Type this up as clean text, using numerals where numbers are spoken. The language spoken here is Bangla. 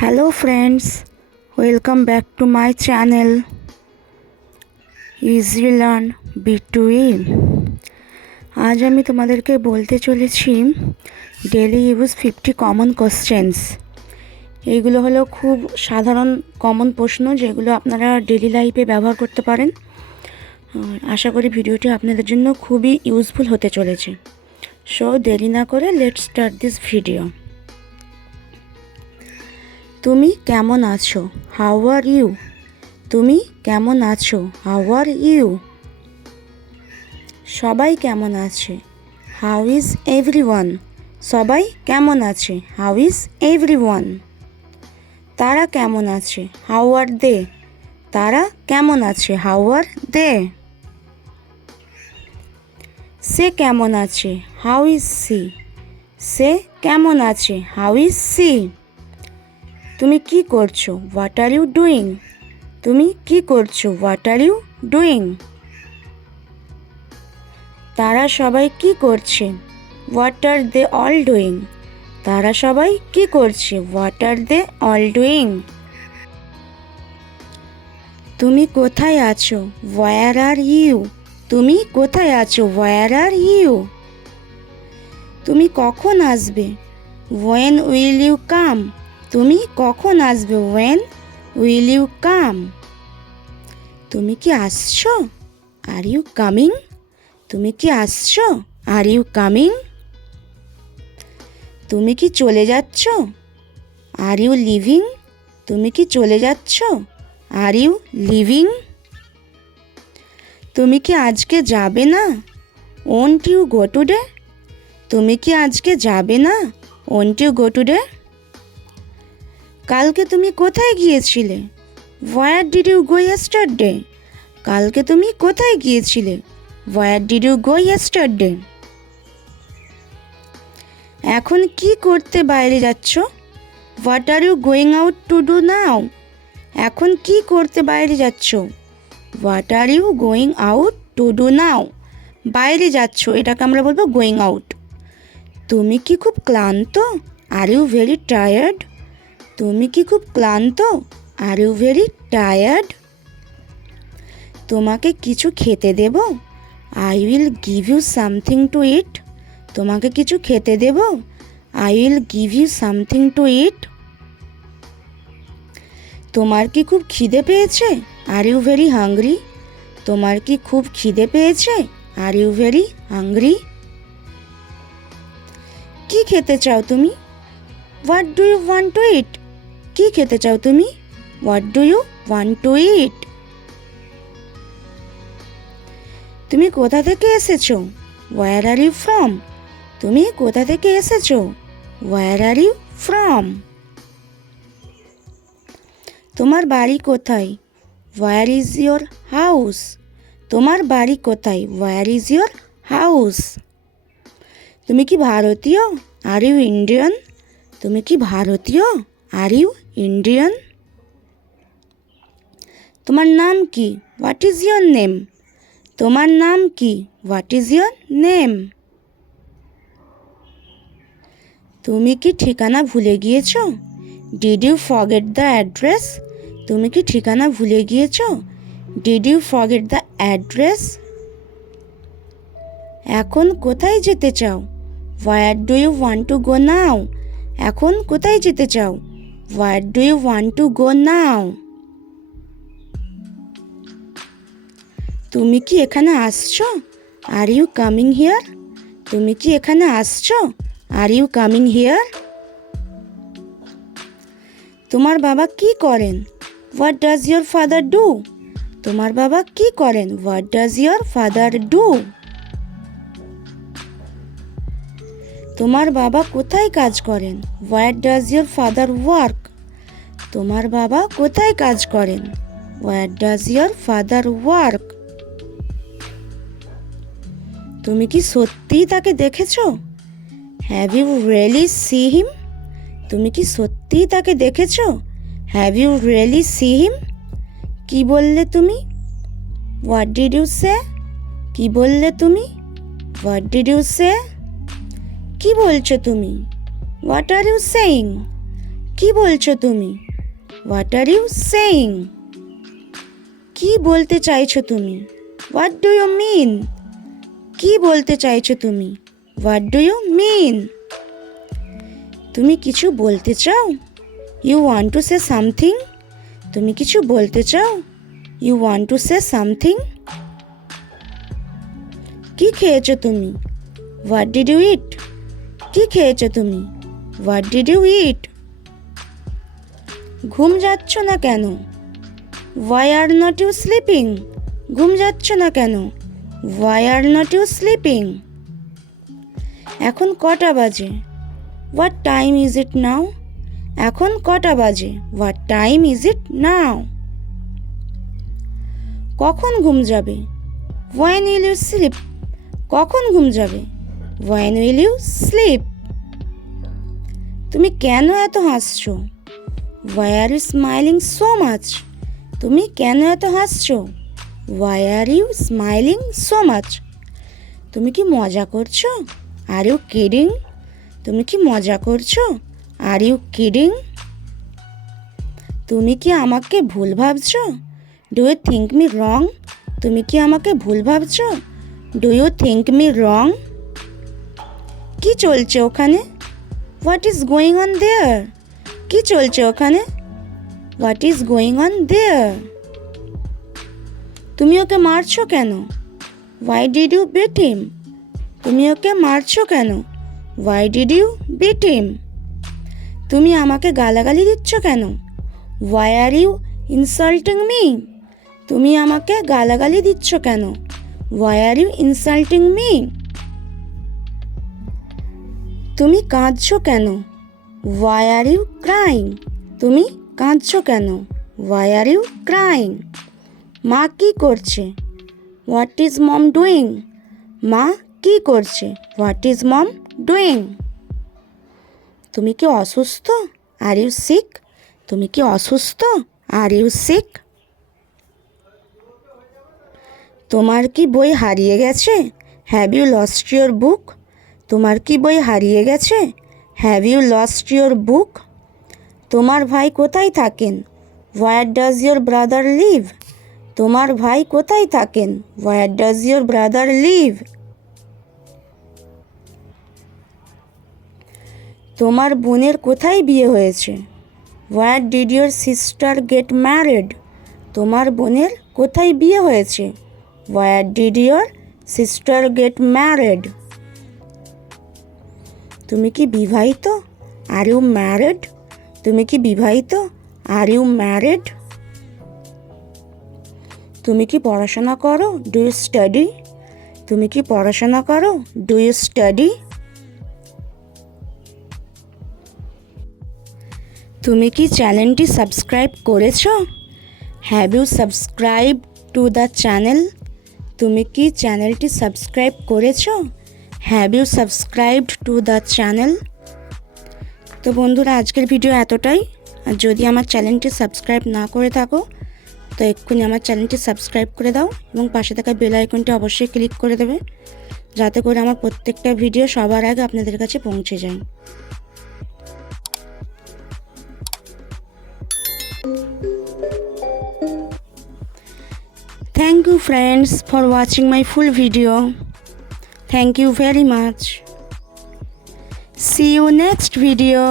Hello friends, welcome back to my channel Easy Learn B2E। আজ আমি তোমাদেরকে বলতে চলেছি ডেলি ইউজ 50 কমন কোশ্চেন্স। এইগুলো হলো খুব সাধারণ কমন প্রশ্ন যেগুলো আপনারা ডেলি লাইফে ব্যবহার করতে পারেন। আশা করি ভিডিওটি আপনাদের জন্য খুবই ইউজফুল হতে চলেছে। সো দেরি না করে লেটস স্টার্ট দিস ভিডিও। তুমি কেমন আছো? How are you? তুমি কেমন আছো? How are you? সবাই কেমন আছে? How is everyone? সবাই কেমন আছে? How is everyone? তারা কেমন আছে? How are they? তারা কেমন আছে? হাউ আর দে? সে কেমন আছে? How is C? সে কেমন আছে? How is she? তুমি কি করছো? What are you doing? তুমি কি করছো? What are you doing? তারা সবাই কি করছে? What are they all doing? তারা সবাই কি করছে? What are they all doing? তুমি কোথায় আছো? Where are you? তুমি কোথায় আছো? Where are you? তুমি কখন আসবে? When will you come? তুমি কখন আসবে? When will you come? তুমি কি আসছো? Are you coming? তুমি কি আসছো? Are you coming? তুমি কি চলে যাচ্ছ? Are you leaving? তুমি কি চলে যাচ্ছ? Are you leaving? তুমি কি আজকে যাবে না? Won't you go today? তুমি কি আজকে যাবে না? Won't you go today? কালকে তুমি কোথায় গিয়েছিলে? Where did you go yesterday? কালকে তুমি কোথায় গিয়েছিলে? Where did you go yesterday? এখন কি করতে বাইরে যাচ্ছ? What are you going out to do নাও? এখন কি করতে বাইরে যাচ্ছ? What are you going out to do now? বাইরে যাচ্ছ, এটাকে আমরা বলবো গোয়িং আউট। তুমি কি খুব ক্লান্ত? Are you very tired? তুমি কি খুব ক্লান্ত? Are you very tired? তোমাকে কিছু খেতে দেব? I will give you something to eat? তোমাকে কিছু খেতে দেব? I will give you something to eat? তোমার কি খুব খিদে পেয়েছে? Are you very hungry? তোমার কি খুব খিদে পেয়েছে? Are you very hungry? কি খেতে চাও তুমি? What do you want to eat? কি খেতে চাও তুমি? What do you want to eat? তুমি কোথা থেকে এসেছো? Where are you from? তুমি কোথা থেকে এসেছো? Where are you from? তোমার বাড়ি কোথায়? Where is your house? তোমার বাড়ি কোথায়? Where is your house? তুমি কি ভারতীয়? Are you Indian? তুমি কি ভারতীয়? Are you Indian? তোমার নাম কি? What is your name? তোমার নাম কি? What is your name? তুমি কি ঠিকানা ভুলে গিয়েছো? Did you forget the address? তুমি কি ঠিকানা ভুলে গিয়েছো? Did you forget the address? এখন কোথায় যেতে চাও? Where do you want to go now? এখন কোথায় যেতে চাও? Where do you want to go now? তুমি কি এখানে আসছো? Are you coming here? তুমি কি এখানে আসছো? Are you coming here? তোমার বাবা কি করেন? What does your father do? তোমার বাবা কি করেন? What does your father do? তোমার বাবা কোথায় কাজ করেন? Where does your father work? তোমার বাবা কোথায় কাজ করেন? Where does your father work? তুমি কি সত্যিই তাকে দেখেছো? Have you really see him? তুমি কি সত্যিই তাকে দেখেছো? Have you really see him? কি বললে তুমি? What did you say? কি বললে তুমি? What did you say? কি বলছো তুমি? What are you saying? কি বলছো তুমি? What are you saying? কি বলতে চাইছো তুমি? What do you mean? কি বলতে চাইছো তুমি? What do you mean? তুমি কিছু বলতে চাও? You want to say something? তুমি কিছু বলতে চাও? You want to say something? কি খেয়েছো তুমি? What did you eat? কি খেয়েছো তুমি? What did you eat? ঘুম যাচ্ছ না কেন? Why are not you sleeping? ঘুম যাচ্ছ না কেন? Why are not you sleeping? এখন কটা বাজে? হোয়াট টাইম ইজ ইট নাও? এখন কটা বাজে? What time is it now? কখন ঘুম যাবে? When will you sleep? কখন ঘুম যাবে? When will you sleep? তুমি কেন এত হাসছো? Why are you smiling so much? তুমি কেন এত হাসছো? Why are you smiling so much? তুমি কি মজা করছো? Are you kidding? তুমি কি মজা করছো? Are you kidding? তুমি কি আমাকে ভুল ভাবছো? Do you think me wrong? তুমি কি আমাকে ভুল ভাবছো? Do you think me wrong? কি চলছে ওখানে? What is going on there? কি চলছে ওখানে? What is going on there? তুমি ওকে মারছো কেন? Why did you beat him? তুমি ওকে মারছো কেন? Why did you beat him? তুমি আমাকে গালাগালি দিচ্ছ কেন? Why are you insulting me? তুমি আমাকে গালাগালি দিচ্ছ কেন? Why are you insulting me? তুমি কাঁদছো কেন? Why are you crying? তুমি কাঁদছো কেন? Why are you crying? মা কি করছে? What is mom doing? মা কি করছে? What is mom doing? তুমি কি অসুস্থ? Are you sick? তুমি কি অসুস্থ? Are you sick? তোমার কি বই হারিয়ে গেছে? Have you lost your book? তোমার কি বই হারিয়ে গেছে? Have you lost your book? তোমার ভাই কোথায় থাকেন? Where does your brother live? তোমার ভাই কোথায় থাকেন? Where does your brother live? তোমার বোনের কোথায় বিয়ে হয়েছে? Where did your sister get married? তোমার বোনের কোথায় বিয়ে হয়েছে? Where did your sister get married? তুমি কি বিবাহিত? Are you married? তুমি কি বিবাহিত? Are you married? তুমি কি পড়াশোনা করো? Do you study? তুমি কি পড়াশোনা করো? Do you study? তুমি কি চ্যানেলটি সাবস্ক্রাইব করেছো? Have you subscribe to the channel? তুমি কি চ্যানেলটি সাবস্ক্রাইব করেছো? Have you subscribed to the channel? তো বন্ধুরা, আজকের ভিডিও এতটাই। আর যদি আমার চ্যানেলটি সাবস্ক্রাইব না করে থাকো তো এক্ষুনি আমার চ্যানেলটি সাবস্ক্রাইব করে দাও এবং পাশে থাকা বেল আইকনটি অবশ্যই ক্লিক করে দেবে, যাতে করে আমার প্রত্যেকটা ভিডিও সবার আগে আপনাদের কাছে পৌঁছে যায়। Thank you friends for watching my full video. Thank you very much. See you next video.